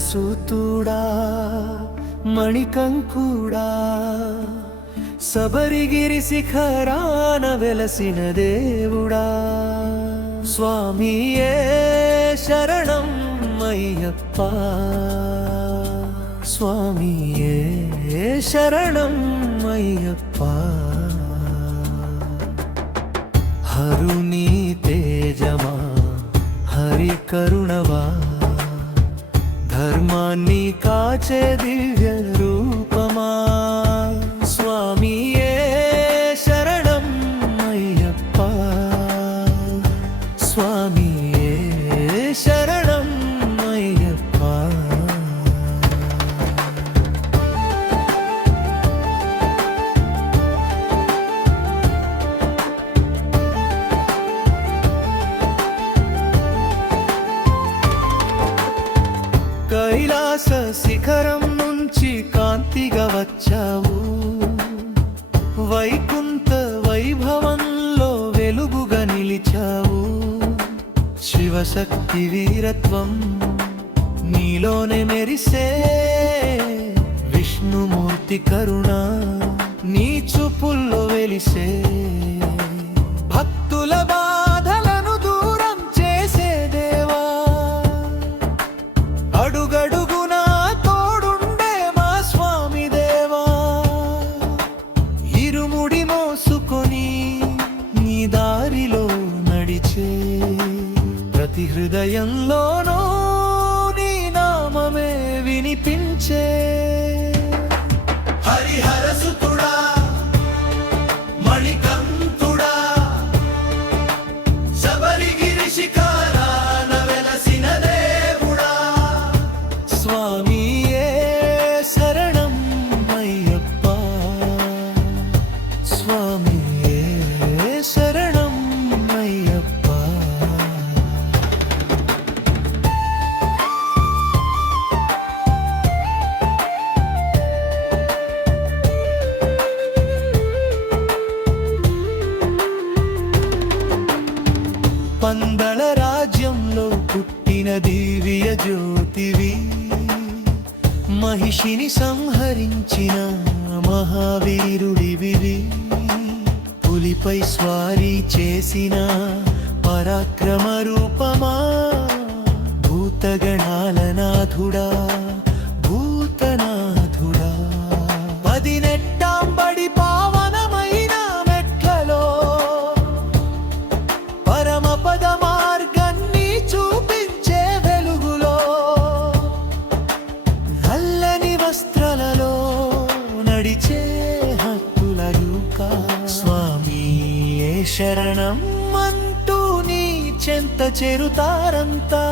సూతుడా మణికంకుడా శబరిగిరి శిఖరాన వెలసిన దేవుడా స్వామియే శరణం అయ్యప్ప స్వామియే శరణం అయ్యప్ప హరుని తేజమా హరి కరుణవా ధర్మాన్ని కాచే దివ్య రూపమా స్వామియే శరణం అయ్యప్ప స్వామియే శరణం అయ్యప్ప కైలాస శిఖరం నుంచి కాంతిగా వచ్చావు వైకుంఠ వైభవంలో వెలుగుగా నిలిచావు శివశక్తి వీరత్వం నీలోనే మెరిసే విష్ణుమూర్తి కరుణ నీ చూపుల్లో వెలిసే భక్తుల బాధలను దూరం చేసే దేవా అడుగడుగునా తోడుండే మా స్వామి దేవా ఇరుముడి మోసుకొని నీ దారిలో నడిచే ప్రతి హృదయంలోనూ నీ నామమే వినిపించే హరిహర సుతుడా మణికంఠుడా శబరిగిరి శిఖరాన వెలసిన దేవుడా స్వామియే శరణం అయ్యప్ప స్వామియే శరణం అయ్యప్ప పందళ రాజ్యంలో పుట్టిన దివ్య జ్యోతివి మహిషిని సంహరించిన మహావీరుడివి పులిపై స్వారీ చేసిన పరాక్రమ రూపమా భూతగణాల నాథుడా భూతనాథుడా పదినెట్టాంబడి పావనమైన మెట్లలో పరమపద మార్గాన్ని చూపించే వెలుగులో నల్లని వస్త్రాలలో నడిచే హక్కుల యూకా స్వామియే శరణం అంటూ నీ చెంత చేరుతారంతా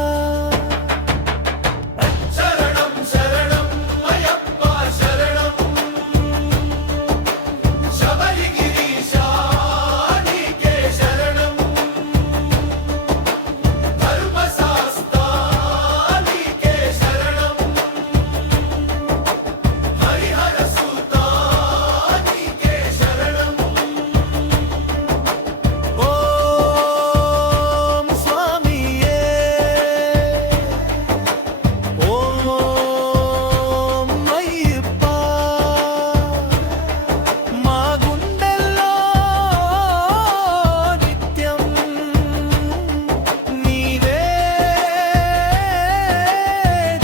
శరణం శరణం అయ్యప్ప శరణం శబరిగిరీశా నీకే శరణం ధర్మశాస్త్రా నీకే శరణం హరిహర సూతా నీకే శరణం ఓం స్వామియే ఓం అయ్యప్ప మా గుండెల్లో నిత్యం నీవే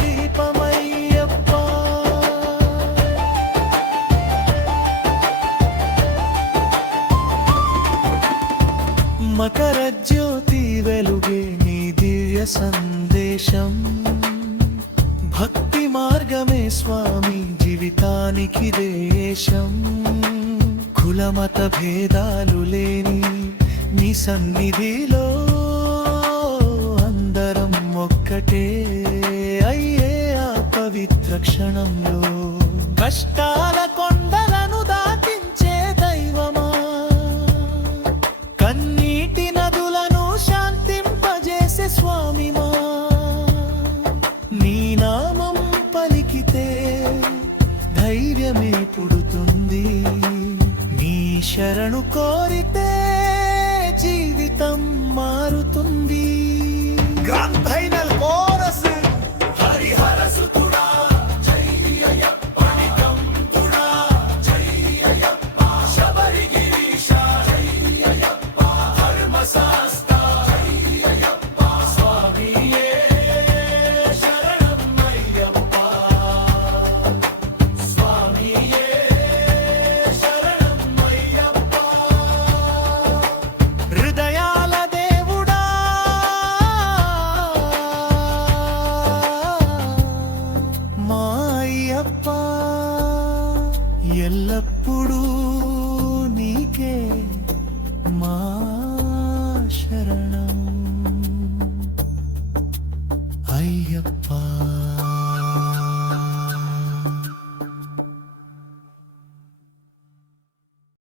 దీపమయ్యప్ప మకర జ్యోతి వెలుగే నీ దివ్య సందేశం భక్తి మార్గమే స్వామి జీవితానికి దేశం కులమత భేదాలు లేని నీ సన్నిధిలో అందరం ఒక్కటే అయ్యే ఆ పవిత్ర క్షణంలో కష్టాల కొండలను దాటించే దైవమా కన్నీటి నదులను శాంతింపజేసే స్వామిమా నీ నామం పలికితే ధైర్యమే పుడుతుంది నీ శరణు కోరితే జీవితం మారుతుంది. గ్రాండ్ ఫైనల్ కోరస్ హరిహర సుత ఎల్లప్పుడూ నీకే